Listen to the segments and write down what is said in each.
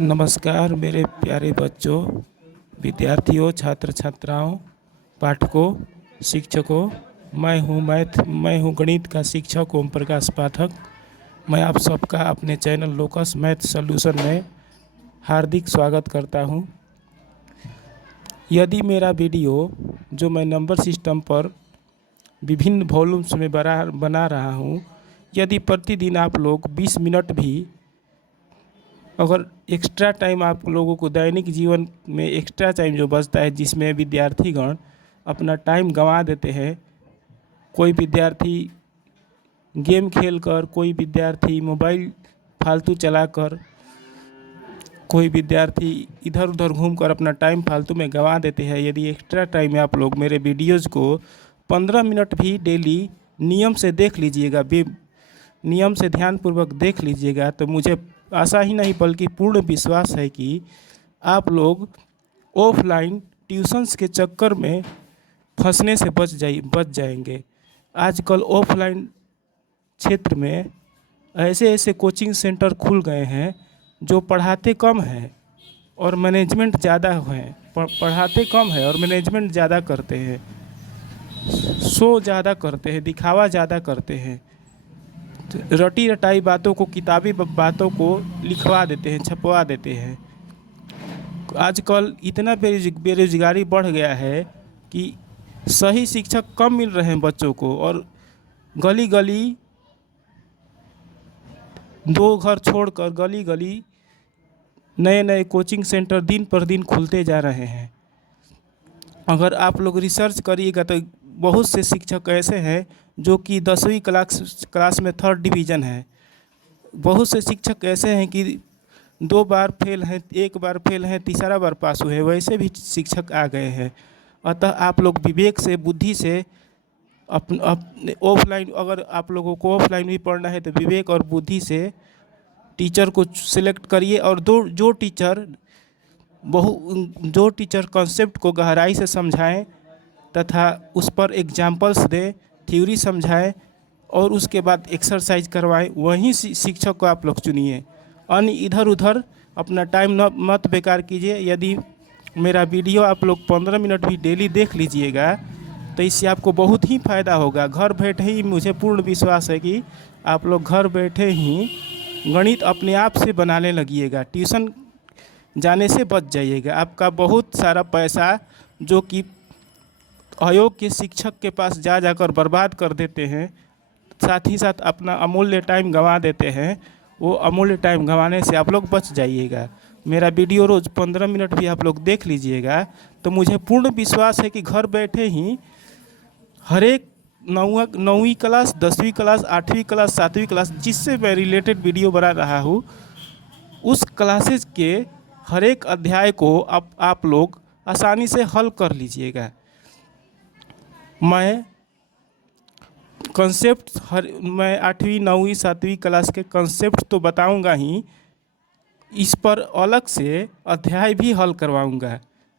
नमस्कार मेरे प्यारे बच्चों, विद्यार्थियों, छात्र छात्राओं, पाठकों, शिक्षकों। मैं हूँ गणित का शिक्षक ओम प्रकाश पाठक। मैं आप सबका अपने चैनल लोकस मैथ सॉल्यूशन में हार्दिक स्वागत करता हूँ। यदि मेरा वीडियो जो मैं नंबर सिस्टम पर विभिन्न वॉल्यूम्स में बना रहा हूँ, यदि प्रतिदिन आप लोग 20 मिनट भी अगर एक्स्ट्रा टाइम आप लोगों को दैनिक जीवन में एक्स्ट्रा टाइम जो बचता है, जिसमें विद्यार्थीगण अपना टाइम गंवा देते हैं, कोई विद्यार्थी गेम खेलकर, कोई विद्यार्थी मोबाइल फालतू चलाकर, कोई विद्यार्थी इधर उधर घूमकर अपना टाइम फालतू में गंवा देते हैं। यदि एक्स्ट्रा टाइम में आप लोग मेरे वीडियोज़ को 15 मिनट भी डेली नियम से देख लीजिएगा, नियम से ध्यानपूर्वक देख लीजिएगा, तो मुझे आशा ही नहीं बल्कि पूर्ण विश्वास है कि आप लोग ऑफलाइन ट्यूशन्स के चक्कर में फंसने से बच जाएंगे। आजकल ऑफलाइन क्षेत्र में ऐसे ऐसे कोचिंग सेंटर खुल गए हैं जो पढ़ाते कम हैं और मैनेजमेंट ज़्यादा हैं। पढ़ाते कम है और मैनेजमेंट ज़्यादा करते हैं, शो ज़्यादा करते हैं, दिखावा ज़्यादा करते हैं, रटी रटाई बातों को, किताबी बातों को लिखवा देते हैं, छपवा देते हैं। आजकल इतना बेरोजगारी बढ़ गया है कि सही शिक्षक कम मिल रहे हैं बच्चों को, और गली गली, दो घर छोड़कर गली गली नए नए कोचिंग सेंटर दिन पर दिन खुलते जा रहे हैं। अगर आप लोग रिसर्च करिएगा तो बहुत से शिक्षक ऐसे हैं जो कि 10वीं क्लास में 3rd डिवीज़न है। बहुत से शिक्षक ऐसे हैं कि 2 बार फेल हैं, 1 बार फेल हैं, तीसरा बार पास हुए, वैसे भी शिक्षक आ गए हैं। अतः आप लोग विवेक से, बुद्धि से अपने ऑफलाइन, अगर आप लोगों को ऑफलाइन भी पढ़ना है तो विवेक और बुद्धि से टीचर को सिलेक्ट करिए, और जो टीचर कॉन्सेप्ट को गहराई से समझाएं तथा उस पर एग्जाम्पल्स दें, थ्योरी समझाएं और उसके बाद एक्सरसाइज करवाएं, वहीं शिक्षक को आप लोग चुनिए। अन्य इधर उधर अपना टाइम मत बेकार कीजिए। यदि मेरा वीडियो आप लोग 15 मिनट भी डेली देख लीजिएगा तो इससे आपको बहुत ही फ़ायदा होगा। घर बैठे ही, मुझे पूर्ण विश्वास है कि आप लोग घर बैठे ही गणित अपने आप से बनाने लगिएगा। ट्यूशन जाने से बच जाइएगा। आपका बहुत सारा पैसा जो कि अयोग्य शिक्षक के पास जाकर बर्बाद कर देते हैं, साथ ही साथ अपना अमूल्य टाइम गंवा देते हैं, वो अमूल्य टाइम गंवाने से आप लोग बच जाइएगा। मेरा वीडियो रोज़ 15 मिनट भी आप लोग देख लीजिएगा तो मुझे पूर्ण विश्वास है कि घर बैठे ही हर एक 9वीं क्लास, 10वीं क्लास, 8वीं क्लास, 7वीं क्लास, जिससे मैं रिलेटेड वीडियो बना रहा हूँ, उस क्लासेज के हर एक अध्याय को आप लोग आसानी से हल कर लीजिएगा। मैं 8वीं, 9वीं, 7वीं क्लास के कंसेप्ट तो बताऊंगा ही, इस पर अलग से अध्याय भी हल करवाऊंगा।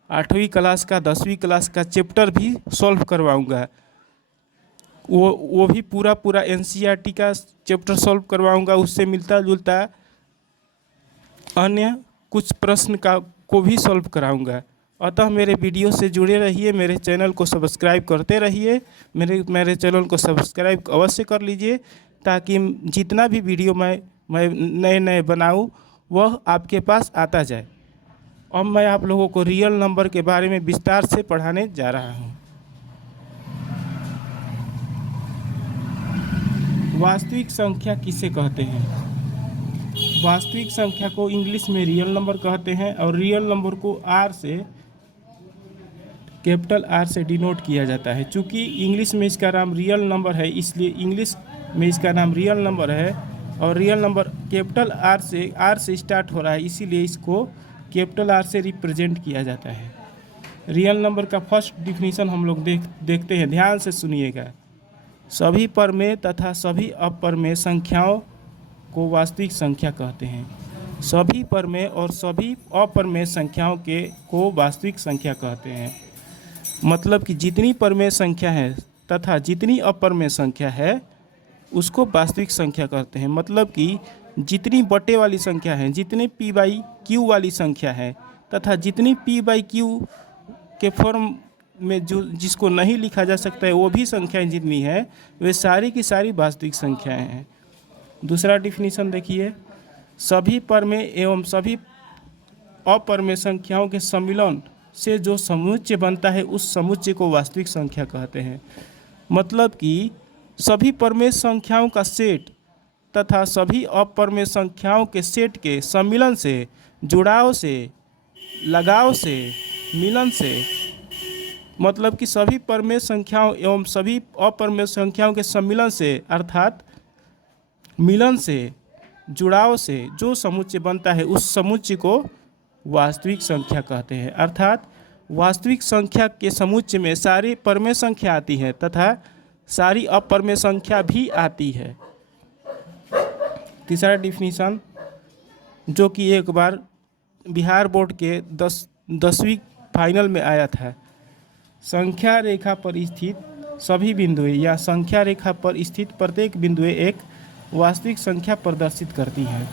8वीं क्लास का, 10वीं क्लास का चैप्टर भी सॉल्व करवाऊंगा। वो भी पूरा NCERT का चैप्टर सॉल्व करवाऊंगा। उससे मिलता जुलता अन्य कुछ प्रश्न को भी सॉल्व कराऊंगा। अतः मेरे वीडियो से जुड़े रहिए, मेरे चैनल को सब्सक्राइब करते रहिए। मेरे चैनल को सब्सक्राइब अवश्य कर लीजिए, ताकि जितना भी वीडियो मैं नए बनाऊं वह आपके पास आता जाए। अब मैं आप लोगों को रियल नंबर के बारे में विस्तार से पढ़ाने जा रहा हूं। वास्तविक संख्या किसे कहते हैं? वास्तविक संख्या को इंग्लिश में रियल नंबर कहते हैं, और रियल नंबर को कैपिटल R से डिनोट किया जाता है। चूँकि इंग्लिश में इसका नाम रियल नंबर है, इसलिए इंग्लिश में इसका नाम रियल नंबर है, और रियल नंबर कैपिटल R से स्टार्ट हो रहा है, इसीलिए इसको कैपिटल R से रिप्रेजेंट किया जाता है। रियल नंबर का फर्स्ट डिफिनीशन हम लोग देखते हैं, ध्यान से सुनिएगा। सभी परमेय तथा सभी अपरमेय संख्याओं को वास्तविक संख्या कहते हैं। सभी परमेय और सभी अपरमेय संख्याओं को वास्तविक संख्या कहते हैं। मतलब कि जितनी परमेय संख्या है तथा जितनी अपरमेय संख्या है उसको वास्तविक संख्या कहते हैं। मतलब कि जितनी बटे वाली संख्या है, जितनी p बाई क्यू वाली संख्या है तथा जितनी p बाई क्यू के फॉर्म में जो जिसको नहीं लिखा जा सकता है वो भी संख्याएं जितनी है वे सारी की सारी वास्तविक संख्याएं हैं। दूसरा डिफिनीशन देखिए, सभी परमेय एवं सभी अपरमेय संख्याओं के सम्मिलन से जो समुच्चय बनता है उस समुच्चय को वास्तविक संख्या कहते हैं। मतलब कि सभी परमेय संख्याओं का सेट तथा सभी अपरमेय संख्याओं के सेट के सम्मिलन से, जुड़ाव से, लगाव से, मिलन से, मतलब कि सभी परमेय संख्याओं एवं सभी अपरमेय संख्याओं के सम्मिलन से अर्थात मिलन से, जुड़ाव से जो समुच्चय बनता है उस समुच्चय को वास्तविक संख्या कहते हैं। अर्थात वास्तविक संख्या के समुच्चय में सारी परमेय संख्या आती है तथा सारी अपरमेय संख्या भी आती है। तीसरा डिफिनीशन जो कि एक बार बिहार बोर्ड के 10वीं फाइनल में आया था, संख्या रेखा पर स्थित सभी बिंदुएं या संख्या रेखा पर स्थित प्रत्येक बिंदुएं एक वास्तविक संख्या प्रदर्शित करती हैं।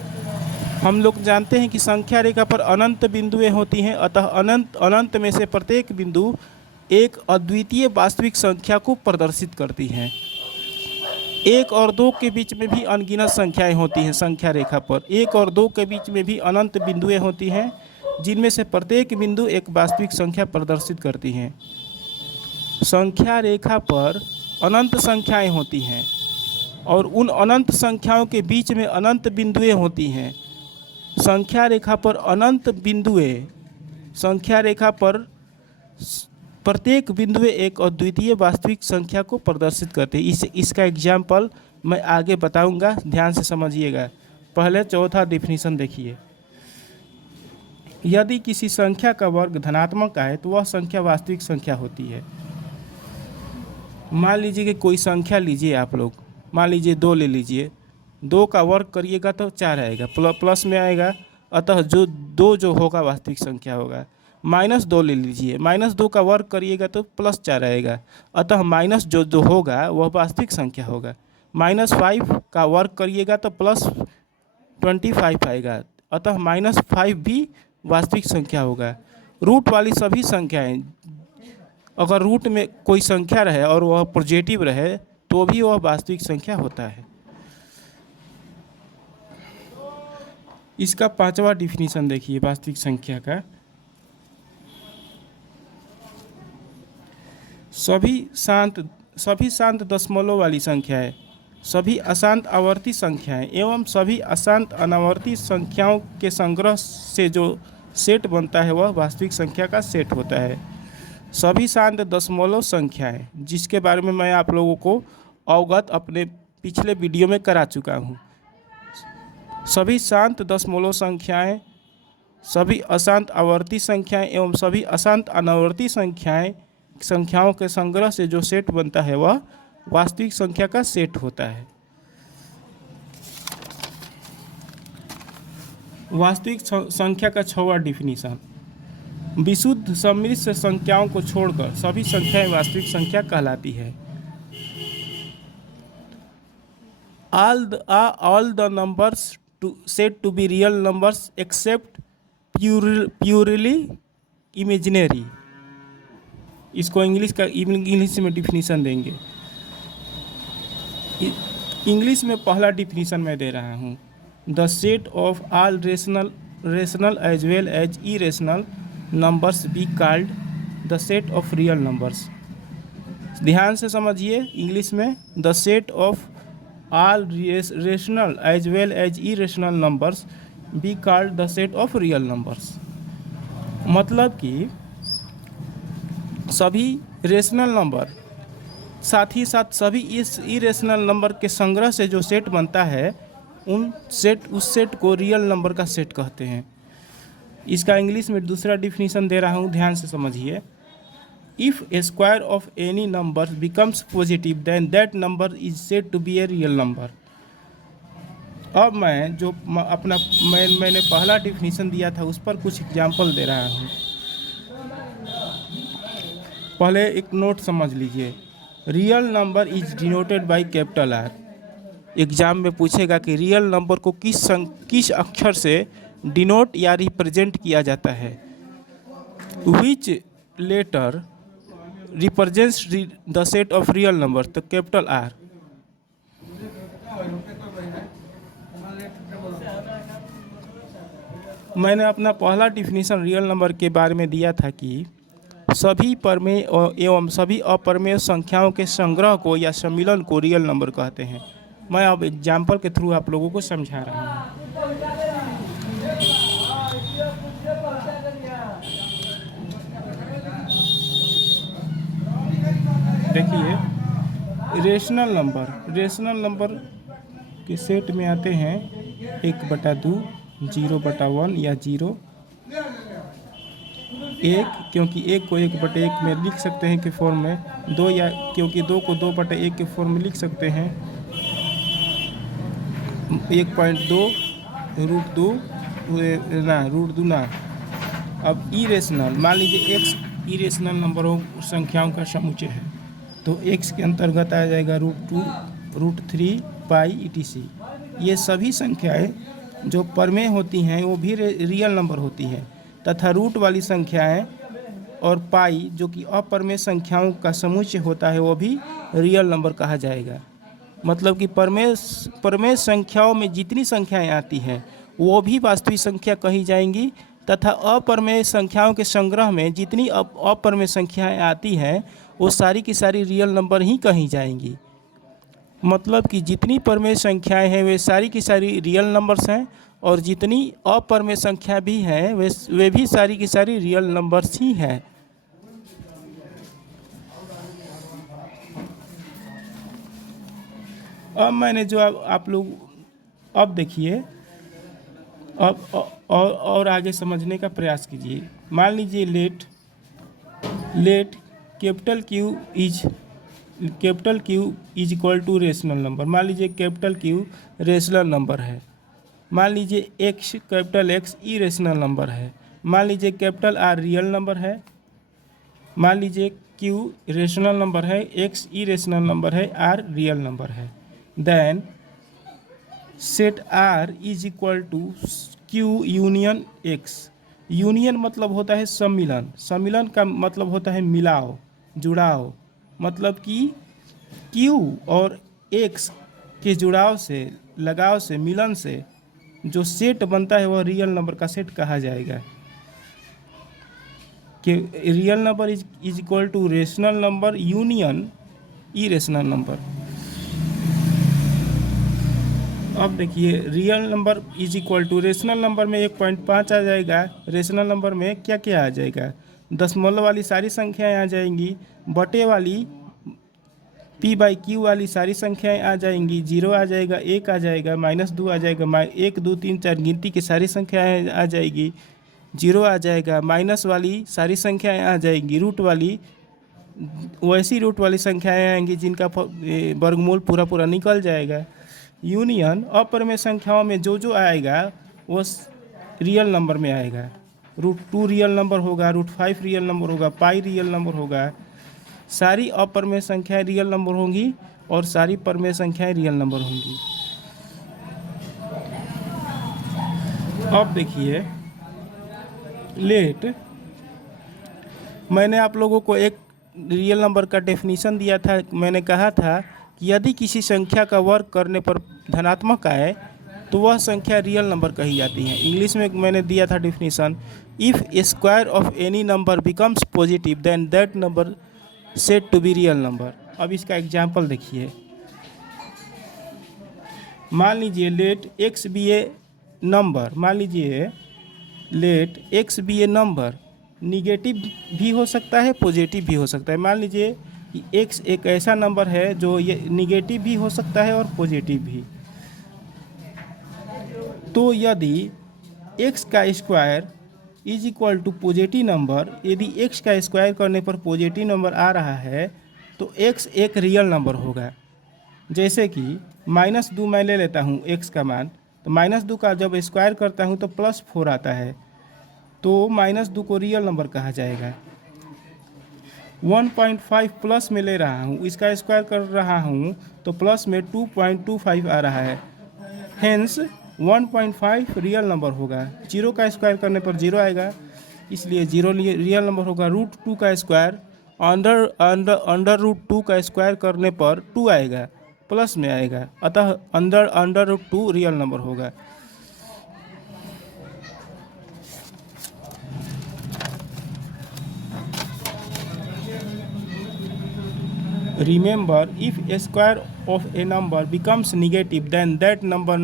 हम लोग जानते हैं कि संख्या रेखा पर अनंत बिंदुएं होती हैं, अतः अनंत में से प्रत्येक बिंदु एक अद्वितीय वास्तविक संख्या को प्रदर्शित करती हैं। 1 और 2 के बीच में भी अनगिनत संख्याएं होती हैं। संख्या रेखा पर 1 और 2 के बीच में भी अनंत बिंदुएं होती हैं जिनमें से प्रत्येक बिंदु एक वास्तविक संख्या प्रदर्शित करती हैं। संख्या रेखा पर अनंत संख्याएं होती हैं और उन अनंत संख्याओं के बीच में अनंत बिंदुएं होती हैं। संख्या रेखा पर अनंत बिंदुएं, संख्या रेखा पर प्रत्येक बिंदुएं एक अद्वितीय वास्तविक संख्या को प्रदर्शित करते हैं। इसका एग्जाम्पल मैं आगे बताऊंगा, ध्यान से समझिएगा। पहले चौथा डिफिनीशन देखिए, यदि किसी संख्या का वर्ग धनात्मक आए तो वह संख्या वास्तविक संख्या होती है। मान लीजिए कि कोई संख्या लीजिए आप लोग, मान लीजिए 2 ले लीजिए, 2 का वर्ग करिएगा तो 4 आएगा, प्लस में आएगा, अतः जो 2 जो होगा वास्तविक संख्या होगा। -2 ले लीजिए, -2 का वर्ग करिएगा तो +4 आएगा, अतः माइनस जो होगा वह वास्तविक संख्या होगा। -5 का वर्ग करिएगा तो +25 आएगा, अतः -5 भी वास्तविक संख्या होगा। रूट वाली सभी संख्याएं, अगर रूट में कोई संख्या रहे और वह पॉजिटिव रहे तो भी वह वास्तविक संख्या होता है। इसका 5वां डिफिनीशन देखिए वास्तविक संख्या का, सभी शांत दशमलव वाली संख्याएं, सभी अशांत आवर्ती संख्याएं एवं सभी अशांत अनावर्ती संख्याओं के संग्रह से जो सेट बनता है वह वास्तविक संख्या का सेट होता है। सभी शांत दशमलव संख्याएं, जिसके बारे में मैं आप लोगों को अवगत अपने पिछले वीडियो में करा चुका हूं। सभी शांत दशमलव संख्याएं, सभी अशांत आवर्ती संख्याएं एवं सभी अशांत अनावर्ती संख्याओं के संग्रह से जो सेट बनता है वह वास्तविक संख्या का सेट होता है। वास्तविक संख्या का 6वां डिफिनीशन, विशुद्ध सम्मिश्र संख्याओं को छोड़कर सभी संख्याएं वास्तविक संख्या कहलाती है। All the numbers said to be real numbers except purely imaginary। इसको इंग्लिश में डिफिनीशन देंगे। इंग्लिश में पहला डिफिनीशन मैं दे रहा हूँ, the set of all rational as well as irrational numbers be called the set of real numbers. ध्यान से समझिए, इंग्लिश में the set of all rational as well as irrational numbers be called the set of real numbers. मतलब कि सभी rational number साथ ही साथ सभी इस इरेशनल नंबर के संग्रह से जो सेट बनता है उस सेट को रियल नंबर का सेट कहते हैं। इसका इंग्लिश में दूसरा डिफिनीशन दे रहा हूँ, ध्यान से समझिए। If a square of any number becomes positive then that number is said to be a real number. अब मैंने पहला डिफिनीशन दिया था उस पर कुछ एग्जाम्पल दे रहा हूँ। पहले एक नोट समझ लीजिए, real number is denoted by capital R। Exam में पूछेगा कि रियल नंबर को किस अक्षर से डिनोट या रिप्रेजेंट किया जाता है। Which letter represents the set of real number, तो कैपिटल आर। मैंने अपना पहला डिफिनीशन रियल नंबर के बारे में दिया था कि सभी परमेय एवं सभी अपरमेय संख्याओं के संग्रह को या सम्मिलन को रियल नंबर कहते हैं। मैं अब एग्जाम्पल के थ्रू आप लोगों को समझा रहा हूँ। देखिए, रेशनल नंबर के सेट में आते हैं 1/2, 0/1 या 0, 1 क्योंकि 1 को 1/1 में लिख सकते हैं के फॉर्म में, 2 या क्योंकि 2 को 2/1 के फॉर्म में लिख सकते हैं, 1.2 रूट 2 ना। अब इरेशनल, मान लीजिए x इरेशनल नंबरों संख्याओं का समुच्चय है, तो x के अंतर्गत आ जाएगा √2, √3, पाई etc। ये सभी संख्याएं जो परमेय होती हैं वो भी रियल नंबर होती हैं, तथा रूट वाली संख्याएं और पाई जो कि अपरमेय संख्याओं का समुच्चय होता है वो भी रियल नंबर कहा जाएगा। मतलब कि परमेय संख्याओं में जितनी संख्याएं आती हैं वो भी वास्तविक संख्या कही जाएंगी, तथा अपरमेय संख्याओं के संग्रह में जितनी अपरमेय संख्याएं आती हैं वो सारी की सारी रियल नंबर ही कही जाएंगी। मतलब कि जितनी परमेय संख्याएं हैं वे सारी की सारी रियल नंबर्स हैं, और जितनी अपरमेय संख्या भी हैं वे भी सारी की सारी रियल नंबर्स ही हैं। अब मैंने जो आप लोग अब देखिए, अब और आगे समझने का प्रयास कीजिए। मान लीजिए let capital Q is equal to rational number. मान लीजिए कैपिटल Q रेशनल नंबर है। मान लीजिए कैपिटल X इरेशनल नंबर है। मान लीजिए कैपिटल R रियल नंबर है। मान लीजिए Q रेशनल नंबर है, X इरेशनल नंबर है, R रियल नंबर है। Then set R is equal to Q union X। Union मतलब होता है सम्मिलन, सम्मिलन का मतलब होता है मिलाव, जुड़ाव। मतलब कि Q और X के जुड़ाव से, लगाव से, मिलन से जो सेट बनता है वह रियल नंबर का सेट कहा जाएगा। कि real number is equal to rational number union irrational number. अब देखिए, real number is equal to rational number में 1.5 आ जाएगा। रेशनल नंबर में क्या क्या आ जाएगा? दशमलव वाली सारी संख्याएं आ जाएंगी, बटे वाली P/Q वाली सारी संख्याएं आ जाएंगी, 0 आ जाएगा, 1 आ जाएगा, -2 आ जाएगा, 1 2 3 4 गिनती की सारी संख्याएं आ जाएगी, 0 आ जाएगा, माइनस वाली सारी संख्याएं आ जाएंगी, रूट वाली वैसी रूट वाली संख्याएं आएंगी जिनका वर्गमूल पूरा पूरा निकल जाएगा। यूनियन अपरमेय संख्याओं में जो आएगा वो रियल नंबर में आएगा। √2 रियल नंबर होगा, √5 रियल नंबर होगा, पाई रियल नंबर होगा। सारी अपरमेय संख्याएं रियल नंबर होंगी और सारी परमेय संख्याएं रियल नंबर होंगी। अब देखिए, लेट मैंने आप लोगों को एक रियल नंबर का डेफिनेशन दिया था। मैंने कहा था कि यदि किसी संख्या का वर्ग करने पर धनात्मक आए तो वह संख्या रियल नंबर कही जाती है। इंग्लिश में मैंने दिया था definition, if square of any number becomes positive then that number said to be real number. अब इसका एग्जाम्पल देखिए। मान लीजिए let x be a number, मान लीजिए let x be a number negative भी हो सकता है, पॉजिटिव भी हो सकता है। मान लीजिए कि x एक ऐसा नंबर है जो ये निगेटिव भी हो सकता है और पॉजिटिव भी। तो यदि x का square is equal to positive number, यदि x का स्क्वायर करने पर पॉजिटिव नंबर आ रहा है तो x एक रियल नंबर होगा। जैसे कि -2 मैं ले लेता हूँ x का मान, तो -2 का जब स्क्वायर करता हूँ तो +4 आता है, तो -2 को रियल नंबर कहा जाएगा। 1.5 प्लस में ले रहा हूँ, इसका स्क्वायर कर रहा हूँ तो प्लस में 2.25 आ रहा है। हेंस 1.5 रियल नंबर होगा। 0 का स्क्वायर करने पर 0 आएगा, इसलिए 0 रियल नंबर होगा। √2 का स्क्वायर अंडर रूट 2 का स्क्वायर करने पर 2 आएगा, प्लस में आएगा, अतः अंडर रूट 2 रियल नंबर होगा। Remember, if a square of a number becomes negative, then that number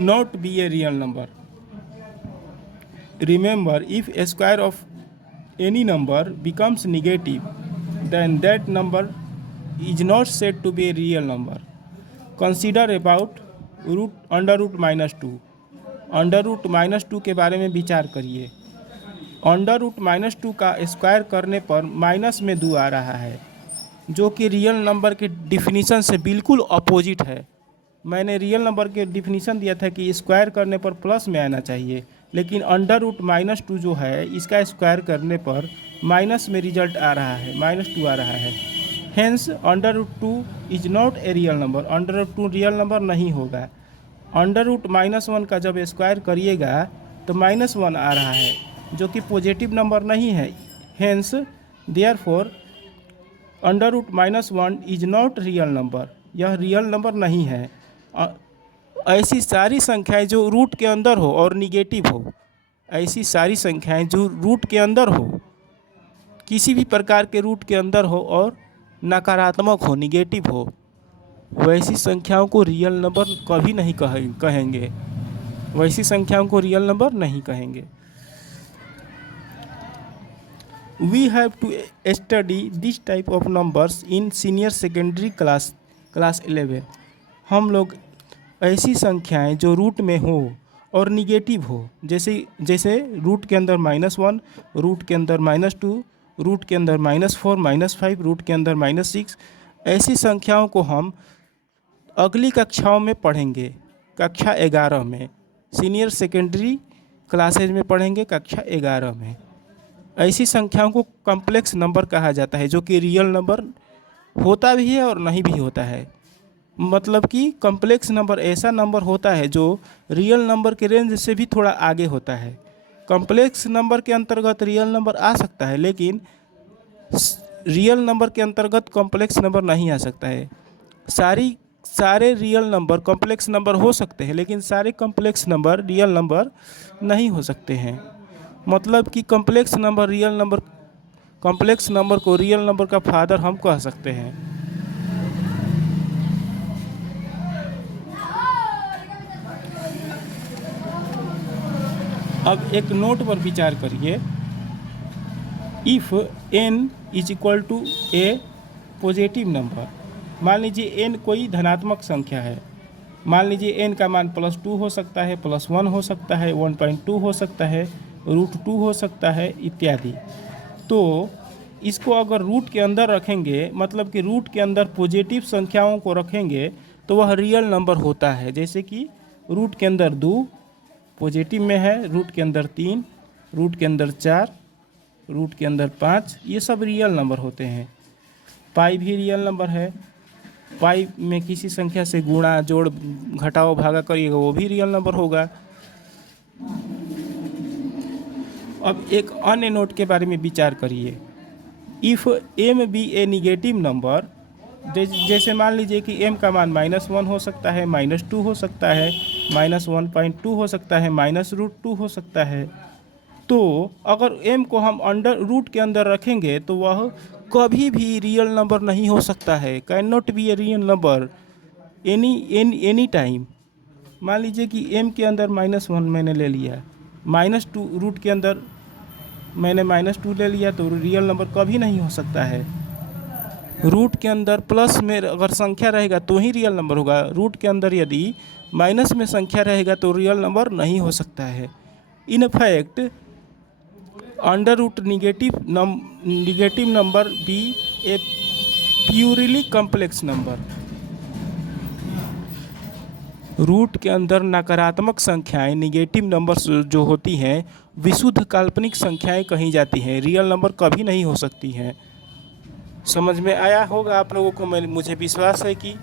not be a real number. Remember, if a square of any number becomes negative, then that number is not said to be a real number. Consider about under root minus two. Under root minus two के बारे में विचार करिए। Under root minus two का square करने पर minus में 2 आ रहा है, जो कि रियल नंबर के डिफिनीशन से बिल्कुल अपोजिट है। मैंने रियल नंबर के डिफिनीशन दिया था कि स्क्वायर करने पर प्लस में आना चाहिए, लेकिन अंडर रूट माइनस टू जो है इसका स्क्वायर करने पर माइनस में रिजल्ट आ रहा है, -2 आ रहा है। Hence under root 2 is not a real number. Under root 2 real number नहीं होगा। अंडर रूट -1 का जब स्क्वायर करिएगा तो -1 आ रहा है, जो कि पॉजिटिव नंबर नहीं है। Hence therefore under root -1 is not real number. यह रियल नंबर नहीं है। ऐसी सारी संख्याएं जो रूट के अंदर हो और निगेटिव हो, ऐसी सारी संख्याएं जो रूट के अंदर हो, किसी भी प्रकार के रूट के अंदर हो और नकारात्मक हो, निगेटिव हो, वैसी संख्याओं को रियल नंबर कभी नहीं कहेंगे। वैसी संख्याओं को रियल नंबर नहीं कहेंगे। We have to study this type of numbers in senior secondary class 11। हम लोग ऐसी संख्याएं जो रूट में हो और निगेटिव हो, जैसे रूट के अंदर -1, रूट के अंदर -2, रूट के अंदर -4, -5, रूट के अंदर -6, ऐसी संख्याओं को हम अगली कक्षाओं में पढ़ेंगे। कक्षा 11 में, सीनियर सेकेंडरी क्लासेज में पढ़ेंगे, कक्षा 11 में। ऐसी संख्याओं को कॉम्प्लेक्स नंबर कहा जाता है, जो कि रियल नंबर होता भी है और नहीं भी होता है। मतलब कि कॉम्प्लेक्स नंबर ऐसा नंबर होता है जो रियल नंबर के रेंज से भी थोड़ा आगे होता है। कॉम्प्लेक्स नंबर के अंतर्गत रियल नंबर आ सकता है, लेकिन रियल नंबर के अंतर्गत कॉम्प्लेक्स नंबर नहीं आ सकता है। सारे रियल नंबर कॉम्प्लेक्स नंबर हो सकते हैं, लेकिन सारे कॉम्प्लेक्स नंबर रियल नंबर नहीं हो सकते हैं। मतलब कि कॉम्प्लेक्स नंबर को रियल नंबर का फादर हम कह सकते हैं। अब एक नोट पर विचार करिए। If n is equal to a positive number, मान लीजिए n कोई धनात्मक संख्या है। मान लीजिए n का मान +2 हो सकता है, +1 हो सकता है, 1.2 हो सकता है, √2 हो सकता है, इत्यादि। तो इसको अगर रूट के अंदर रखेंगे, मतलब कि रूट के अंदर पॉजिटिव संख्याओं को रखेंगे, तो वह रियल नंबर होता है। जैसे कि रूट के अंदर 2 पॉजिटिव में है, रूट के अंदर 3, रूट के अंदर 4, रूट के अंदर 5, ये सब रियल नंबर होते हैं। पाई भी रियल नंबर है। पाई में किसी संख्या से गुणा, जोड़, घटाओ, भागा करिएगा, वो भी रियल नंबर होगा। अब एक अन्य नोट के बारे में विचार करिए। If m be a negative number, जैसे मान लीजिए कि m का मान -1 हो सकता है, -2 हो सकता है, -1.2 हो सकता है, -√2 हो सकता है। तो अगर m को हम अंडर रूट के अंदर रखेंगे तो वह कभी भी रियल नंबर नहीं हो सकता है। Can not be a real number any time. मान लीजिए कि m के अंदर -1 मैंने ले लिया, -2 रूट के अंदर मैंने -2 ले लिया, तो रियल नंबर कभी नहीं हो सकता है। रूट के अंदर प्लस में अगर संख्या रहेगा तो ही रियल नंबर होगा। रूट के अंदर यदि माइनस में संख्या रहेगा तो रियल नंबर नहीं हो सकता है। In fact under root negative number be a purely complex number. Root के अंदर नकारात्मक संख्याएं नेगेटिव नंबर्स जो होती हैं विशुद्ध काल्पनिक संख्याएं कही जाती हैं, रियल नंबर कभी नहीं हो सकती हैं। समझ में आया होगा आप लोगों को। मुझे विश्वास है कि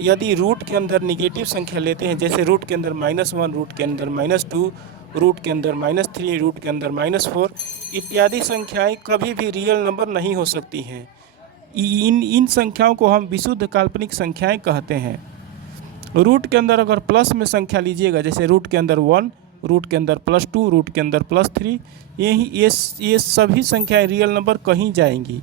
यदि रूट के अंदर निगेटिव संख्या लेते हैं, जैसे रूट के अंदर -1, रूट के अंदर -2, रूट के अंदर -3, रूट के अंदर -4 इत्यादि संख्याएं कभी भी रियल नंबर नहीं हो सकती हैं। इन संख्याओं को हम विशुद्ध काल्पनिक संख्याएं कहते हैं। रूट के अंदर अगर प्लस में संख्या लीजिएगा, जैसे रूट के अंदर 1, रूट के अंदर +2, रूट के अंदर +3, ये सभी संख्याएं रियल नंबर कहीं जाएंगी।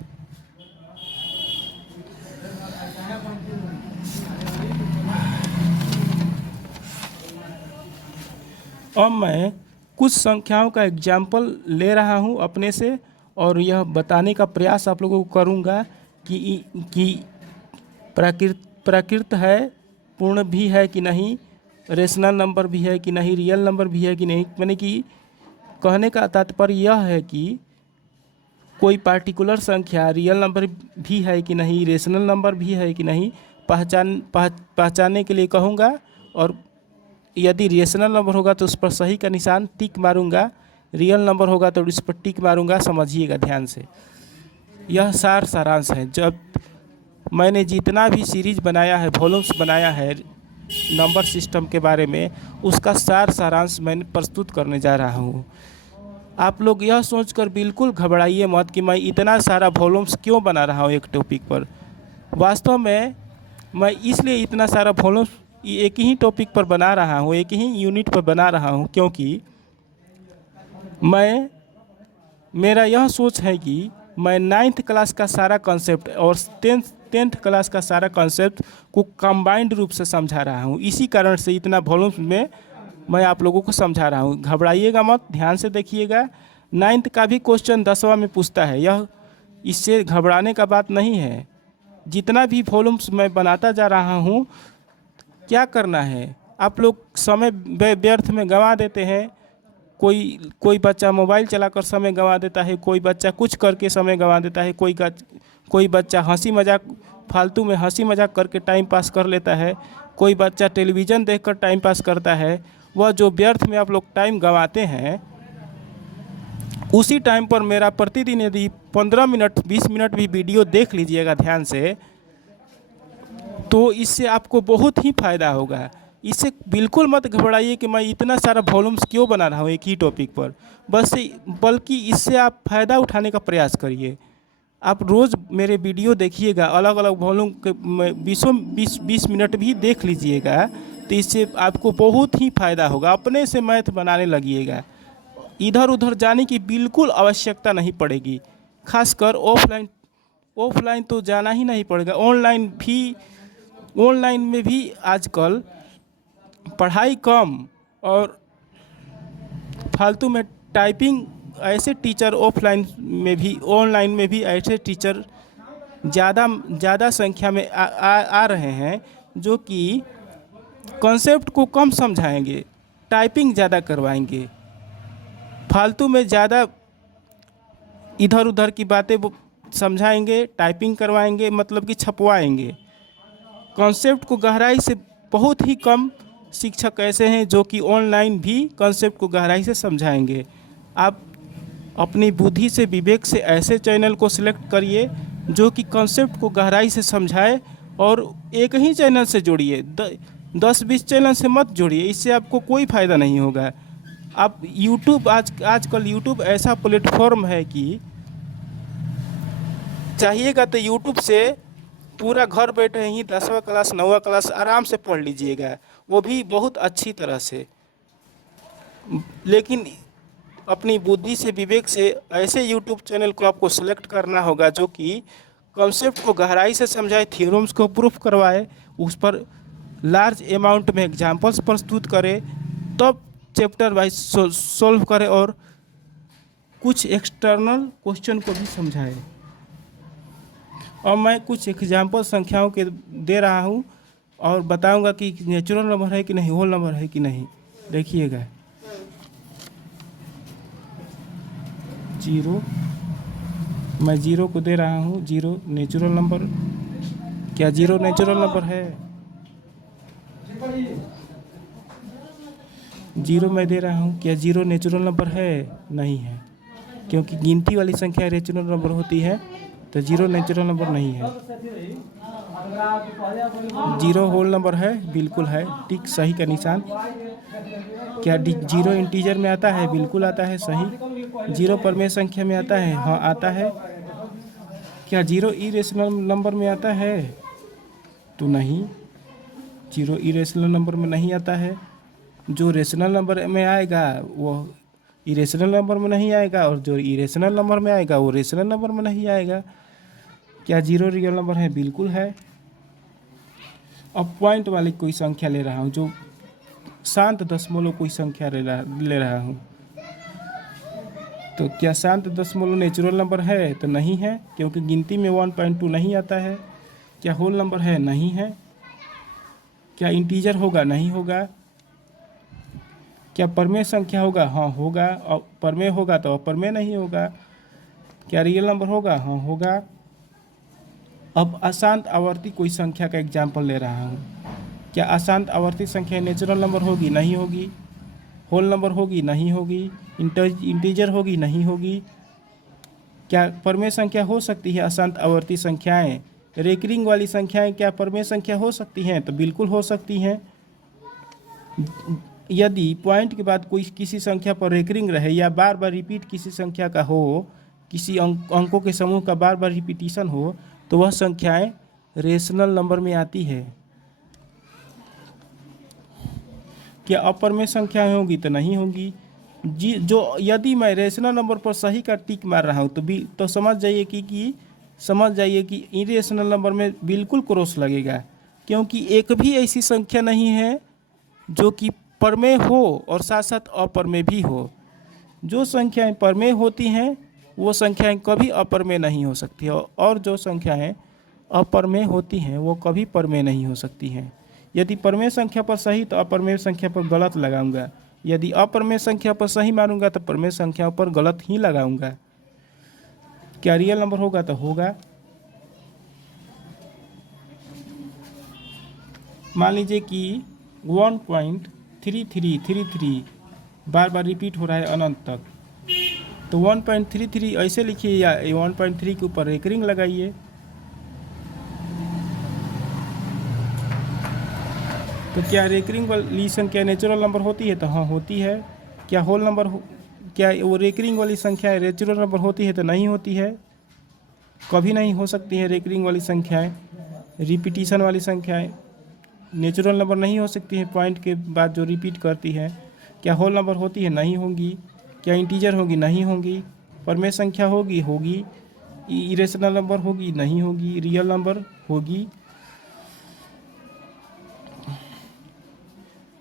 अब मैं कुछ संख्याओं का एग्जाम्पल ले रहा हूं अपने से और यह बताने का प्रयास आप लोगों को करूंगा कि प्राकृत है, पूर्ण भी है कि नहीं, रेशनल नंबर भी है कि नहीं, रियल नंबर भी है कि नहीं। यानी कि कहने का तात्पर्य यह है कि कोई पार्टिकुलर संख्या रियल नंबर भी है कि नहीं, रेशनल नंबर भी है कि नहीं, पहचानने के लिए कहूँगा। और यदि रेशनल नंबर होगा तो उस पर सही का निशान टिक मारूंगा, रियल नंबर होगा तो इस पर टिक मारूंगा। समझिएगा ध्यान से, यह सारांश है। जब मैंने जितना भी सीरीज बनाया है, वॉल्यूम्स बनाया है नंबर सिस्टम के बारे में, उसका सारांश मैंने प्रस्तुत करने जा रहा हूँ। आप लोग यह सोचकर बिल्कुल घबराइए मत कि मैं इतना सारा वॉल्यूम्स क्यों बना रहा हूँ एक टॉपिक पर। वास्तव में मैं इसलिए इतना सारा वॉल्यूम्स एक ही टॉपिक पर बना रहा हूँ, एक ही यूनिट पर बना रहा हूँ, क्योंकि मेरा यह सोच है कि मैं 9th क्लास का सारा कॉन्सेप्ट और 10th क्लास का सारा कॉन्सेप्ट को कंबाइंड रूप से समझा रहा हूँ। इसी कारण से इतना वॉल्यूम्स में मैं आप लोगों को समझा रहा हूँ। घबराइएगा मत, ध्यान से देखिएगा। 9th का भी क्वेश्चन 10वां में पूछता है, यह इससे घबराने का बात नहीं है। जितना भी वॉल्यूम्स मैं बनाता जा रहा हूँ, क्या करना है, आप लोग समय व्यर्थ में गंवा देते हैं। कोई बच्चा मोबाइल चलाकर समय गंवा देता है, कोई बच्चा कुछ करके समय गंवा देता है, कोई बच्चा हंसी मजाक फालतू में हंसी मजाक करके टाइम पास कर लेता है, कोई बच्चा टेलीविज़न देखकर टाइम पास करता है। वह जो व्यर्थ में आप लोग टाइम गंवाते हैं, उसी टाइम पर मेरा प्रतिदिन यदि 15 मिनट 20 मिनट भी वीडियो देख लीजिएगा ध्यान से, तो इससे आपको बहुत ही फ़ायदा होगा। इससे बिल्कुल मत घबराइए कि मैं इतना सारा वॉल्यूम्स क्यों बना रहा हूँ एक ही टॉपिक पर, बल्कि इससे आप फ़ायदा उठाने का प्रयास करिए। आप रोज़ मेरे वीडियो देखिएगा, अलग अलग वॉल्यूम के 20 मिनट भी देख लीजिएगा, तो इससे आपको बहुत ही फ़ायदा होगा। अपने से मैथ बनाने लगिएगा, इधर उधर जाने की बिल्कुल आवश्यकता नहीं पड़ेगी। खासकर ऑफलाइन तो जाना ही नहीं पड़ेगा। ऑनलाइन में भी आजकल पढ़ाई कम और फालतू में टाइपिंग, ऐसे टीचर ऑनलाइन में भी ऐसे टीचर ज़्यादा संख्या में आ रहे हैं, जो कि कॉन्सेप्ट को कम समझाएंगे, टाइपिंग ज़्यादा करवाएंगे, फालतू में ज़्यादा इधर उधर की बातें समझाएंगे, टाइपिंग करवाएंगे, मतलब कि छपवाएंगे। कॉन्सेप्ट को गहराई से बहुत ही कम शिक्षक ऐसे हैं जो कि ऑनलाइन भी कॉन्सेप्ट को गहराई से समझाएंगे। आप अपनी बुद्धि से, विवेक से ऐसे चैनल को सिलेक्ट करिए जो कि कॉन्सेप्ट को गहराई से समझाए, और एक ही चैनल से जोड़िए, 10-20 चैनल से मत जोड़िए, इससे आपको कोई फ़ायदा नहीं होगा। आप यूट्यूब आजकल यूट्यूब ऐसा प्लेटफॉर्म है कि चाहिएगा तो यूट्यूब से पूरा घर बैठे ही 10वां क्लास 9वां क्लास आराम से पढ़ लीजिएगा, वो भी बहुत अच्छी तरह से। लेकिन अपनी बुद्धि से, विवेक से ऐसे यूट्यूब चैनल को आपको सेलेक्ट करना होगा जो कि कॉन्सेप्ट को गहराई से समझाए, थ्योरम्स को प्रूफ करवाए, उस पर लार्ज अमाउंट में एग्जाम्पल्स प्रस्तुत करे, तब चैप्टर वाइज सॉल्व करे और कुछ एक्सटर्नल क्वेश्चन को भी समझाए। और मैं कुछ एग्जाम्पल संख्याओं के दे रहा हूँ और बताऊंगा कि नेचुरल नंबर है कि नहीं, होल नंबर है कि नहीं। देखिएगा, 0 मैं 0 को दे रहा हूँ। 0 नेचुरल नंबर, क्या 0 नेचुरल नंबर है? जीरो मैं दे रहा हूँ, क्या जीरो नेचुरल नंबर है? नहीं है, क्योंकि गिनती वाली संख्या नेचुरल नंबर होती है, तो जीरो नेचुरल नंबर नहीं है। जीरो होल नंबर है? बिल्कुल है, टिक सही का निशान। क्या जीरो इंटीजर में आता है? बिल्कुल आता है, सही। जीरो परमेय संख्या में आता है? हाँ आता है। क्या जीरो इरेशनल नंबर में आता है? तो नहीं, जीरो इरेशनल नंबर में नहीं आता है। जो रेशनल नंबर में आएगा वो इरेशनल नंबर में नहीं आएगा, और जो इरेशनल नंबर में आएगा वो रेशनल नंबर में नहीं आएगा। क्या जीरो रियल नंबर है? बिल्कुल है। अब पॉइंट वाली कोई संख्या ले रहा हूँ, जो शांत दशमलव कोई संख्या ले रहा हूँ, तो क्या शांत दशमलव नेचुरल नंबर है? तो नहीं है, क्योंकि गिनती में 1.2 नहीं आता है। क्या होल नंबर है? नहीं है। क्या इंटीजर होगा? नहीं होगा। क्या परमेय संख्या होगा? हाँ होगा। और परमेय होगा तो अपरमेय नहीं होगा। क्या रियल नंबर होगा? हाँ होगा। अब अशांत आवर्ती कोई संख्या का एग्जाम्पल ले रहा हूँ। क्या अशांत आवर्ती संख्या नेचुरल नंबर होगी? नहीं होगी। होल नंबर होगी? नहीं होगी। इंटीजर होगी? नहीं होगी। क्या परमेय संख्या हो सकती है अशांत आवर्ती संख्याएं? रेकरिंग वाली संख्याएं क्या परमेय संख्या हो सकती हैं? तो बिल्कुल हो सकती हैं। यदि पॉइंट के बाद कोई किसी संख्या पर रेकरिंग रहे या बार बार रिपीट किसी संख्या का हो, किसी अंकों के समूह का बार बार रिपीटिशन हो, तो वह संख्याएं रेशनल नंबर में आती है। क्या अपरमेय संख्याएं होगी? तो नहीं होगी। जी, जो यदि मैं रेशनल नंबर पर सही का टिक मार रहा हूँ तो समझ जाइए कि इरेशनल नंबर में बिल्कुल क्रॉस लगेगा, क्योंकि एक भी ऐसी संख्या नहीं है जो कि परमेय हो और साथ साथ अपरमेय भी हो। जो संख्याएं परमेय होती हैं वो संख्याएं कभी अपरमेय नहीं हो सकती, और जो संख्याएं अपरमेय होती हैं वो कभी परमेय नहीं हो सकती हैं। यदि परमेय संख्या पर सही तो अपरमेय संख्या पर गलत लगाऊंगा, यदि अपरमेय संख्या पर सही मानूंगा तो परमेय संख्या पर गलत ही लगाऊंगा। क्या रियल नंबर होगा? तो होगा। मान लीजिए कि 1.3333 बार बार रिपीट हो रहा है अनंत तक, तो 1.33 ऐसे लिखिए या 1.3 के ऊपर रेकरिंग लगाइए। तो क्या रेकरिंग वाली संख्या नेचुरल नंबर होती है? तो हाँ होती है। क्या होल नंबर क्या वो रेकरिंग वाली संख्या नेचुरल नंबर होती है? तो नहीं होती है, कभी नहीं हो सकती है। रेकरिंग वाली संख्याएं, रिपीटिशन वाली संख्याएं नेचुरल नंबर नहीं हो सकती है, पॉइंट के बाद जो रिपीट करती है। क्या होल नंबर होती है? नहीं होंगी। क्या इंटीजर होगी? नहीं होंगी। परमेय संख्या होगी? होगी। इरेशनल नंबर होगी? नहीं होगी। रियल नंबर होगी।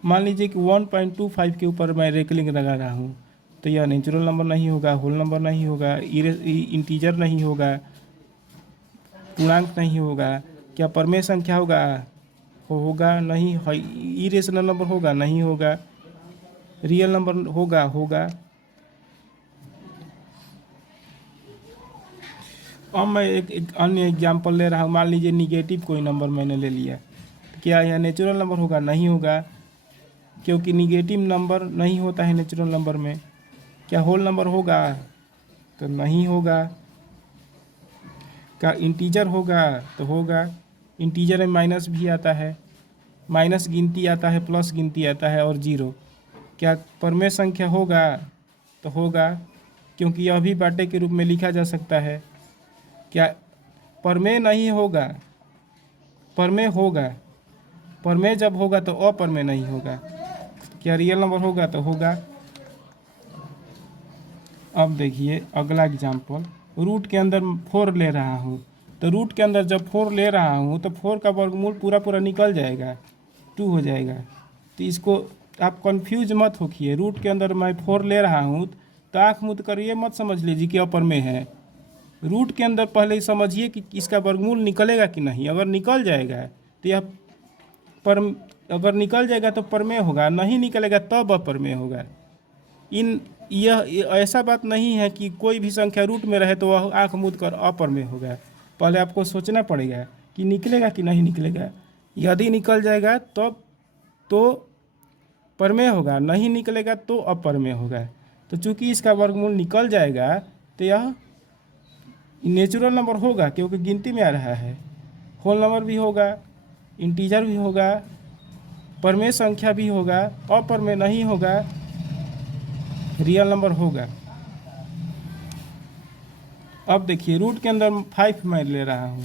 मान लीजिए कि 1.25 के ऊपर मैं रेकलिंग लगा रहा हूँ, तो यह नेचुरल नंबर नहीं होगा, होल नंबर नहीं होगा, इंटीजर नहीं होगा, पूर्णांक नहीं होगा। क्या परमेय संख्या होगा? होगा नहीं। इरेशनल नंबर होगा? नहीं होगा। रियल नंबर होगा? होगा। अब मैं एक अन्य एग्जांपल ले रहा हूँ। मान लीजिए निगेटिव कोई नंबर मैंने ले लिया, क्या यह नेचुरल नंबर होगा? नहीं होगा, क्योंकि निगेटिव नंबर नहीं होता है नेचुरल नंबर में। क्या होल नंबर होगा? तो नहीं होगा। क्या इंटीजर होगा? तो होगा। इंटीजर में माइनस भी आता है, माइनस गिनती आता है, प्लस गिनती आता है, और जीरो। क्या परमेय संख्या होगा? तो होगा, क्योंकि यह भी बाटे के रूप में लिखा जा सकता है। क्या परमेय नहीं होगा? परमेय होगा। परमेय जब होगा तो अपरमेय नहीं होगा। क्या रियल नंबर होगा? तो होगा। अब देखिए अगला एग्जाम्पल, रूट के अंदर 4 ले रहा हूँ, तो रूट के अंदर जब 4 ले रहा हूँ तो 4 का वर्गमूल पूरा पूरा निकल जाएगा, 2 हो जाएगा। तो इसको आप कंफ्यूज मत होखिए। रूट के अंदर मैं 4 ले रहा हूँ तो आँख मूंद कर ये मत समझ लीजिए कि अपरमेय है। रूट के अंदर पहले समझिए कि इसका वर्गमूल निकलेगा कि नहीं। अगर निकल जाएगा तो यह अगर निकल जाएगा तो परमेय होगा, नहीं निकलेगा तब अपरमेय होगा। यह ऐसा बात नहीं है कि कोई भी संख्या रूट में रहे तो वह आँख मूंद कर अपरमेय होगा। पहले आपको सोचना पड़ेगा कि निकलेगा कि नहीं निकलेगा। यदि निकल जाएगा तब तो परमेय होगा, नहीं निकलेगा तो अप्रमेय होगा। तो चूंकि इसका वर्गमूल निकल जाएगा तो यह नेचुरल नंबर होगा क्योंकि गिनती में आ रहा है। होल नंबर भी होगा, इंटीजर भी होगा, परमेय संख्या भी होगा, अप्रमेय नहीं होगा, रियल नंबर होगा। अब देखिए रूट के अंदर 5 मैं ले रहा हूँ,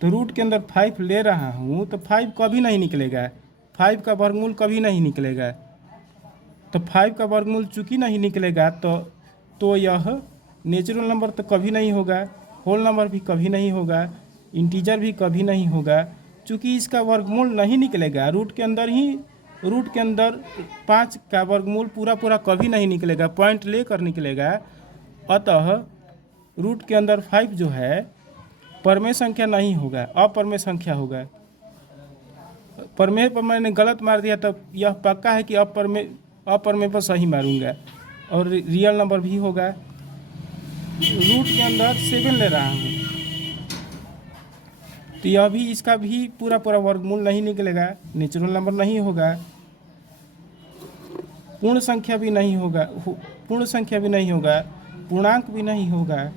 तो रूट के अंदर 5 ले रहा हूँ तो 5 कभी नहीं निकलेगा, 5 का वर्गमूल कभी नहीं निकलेगा। तो 5 का वर्गमूल चूँकि नहीं निकलेगा तो यह नेचुरल नंबर तो कभी नहीं होगा, होल नंबर भी कभी नहीं होगा, इंटीजर भी कभी नहीं होगा। चूँकि इसका वर्गमूल नहीं निकलेगा, रूट के अंदर 5 का वर्गमूल पूरा कभी नहीं निकलेगा, पॉइंट लेकर निकलेगा। अतः रूट के अंदर 5 जो है परमेय संख्या नहीं होगा, अप्रमेय संख्या होगा। परमेय पर मैंने गलत मार दिया तब यह पक्का है कि अप्रमेय पर सही मारूंगा, और रियल नंबर भी होगा। रूट के अंदर 7 ले रहा हूँ तो यह भी इसका भी पूरा वर्गमूल नहीं निकलेगा, नेचुरल नंबर नहीं होगा, पूर्ण संख्या भी नहीं होगा, पूर्णांक भी नहीं होगा।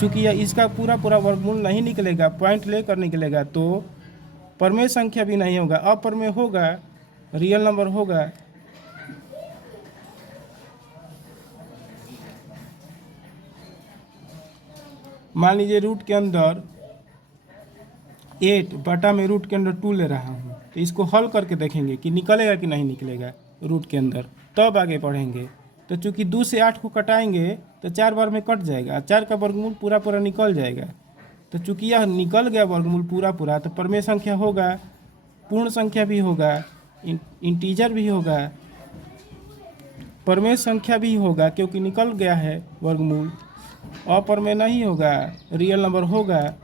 चूँकि यह इसका पूरा वर्गमूल नहीं निकलेगा, पॉइंट लेकर निकलेगा, तो परमेय संख्या भी नहीं होगा, अप्रमेय होगा, रियल नंबर होगा। मान लीजिए रूट के अंदर 8 बटा में रूट के अंदर 2 ले रहा हूँ, तो इसको हल करके देखेंगे कि निकलेगा कि नहीं निकलेगा रूट के अंदर, तब आगे बढ़ेंगे। तो चूँकि 2 से 8 को कटाएंगे तो 4 बार में कट जाएगा, 4 का वर्गमूल पूरा निकल जाएगा। तो चूँकि यह निकल गया वर्गमूल पूरा तो परमेय संख्या होगा, पूर्ण संख्या भी होगा, इंटीजर भी होगा, परमेय संख्या भी होगा क्योंकि निकल गया है वर्गमूल, अप्रमेय नहीं होगा, रियल नंबर होगा।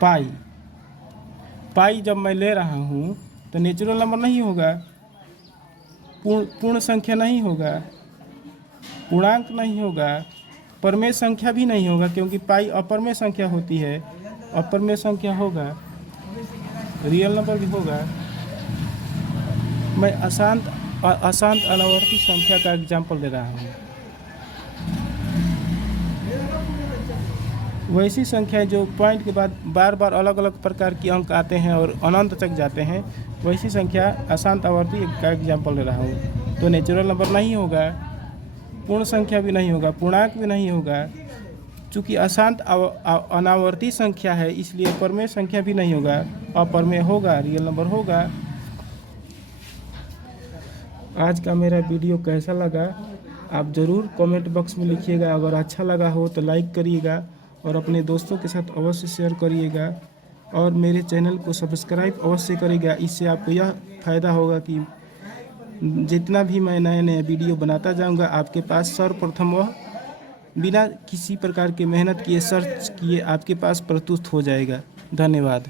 पाई जब मैं ले रहा हूँ तो नेचुरल नंबर नहीं होगा, पूर्ण संख्या नहीं होगा, पूर्णांक नहीं होगा, परमेय संख्या भी नहीं होगा क्योंकि पाई अप्रमेय संख्या होती है, अप्रमेय संख्या होगा, रियल नंबर भी होगा। मैं अशांत अनावर्ती संख्या का एग्जाम्पल दे रहा हूँ। वैसी संख्याएं जो पॉइंट के बाद बार अलग अलग प्रकार की अंक आते हैं और अनंत तक जाते हैं, वैसी संख्या अशांत आवर्ती का एग्जाम्पल ले रहा हूँ। तो नेचुरल नंबर नहीं होगा, पूर्ण संख्या भी नहीं होगा, पूर्णांक भी नहीं होगा। चूँकि अशांत अनावर्ती संख्या है इसलिए परमेय संख्या भी नहीं होगा, अप्रमेय होगा, रियल नंबर होगा। आज का मेरा वीडियो कैसा लगा आप ज़रूर कमेंट बॉक्स में लिखिएगा। अगर अच्छा लगा हो तो लाइक करिएगा और अपने दोस्तों के साथ अवश्य शेयर करिएगा, और मेरे चैनल को सब्सक्राइब अवश्य करिएगा। इससे आपको यह फ़ायदा होगा कि जितना भी मैं नए वीडियो बनाता जाऊंगा आपके पास सर्वप्रथम वह बिना किसी प्रकार के मेहनत किए सर्च किए आपके पास प्रस्तुत हो जाएगा। धन्यवाद।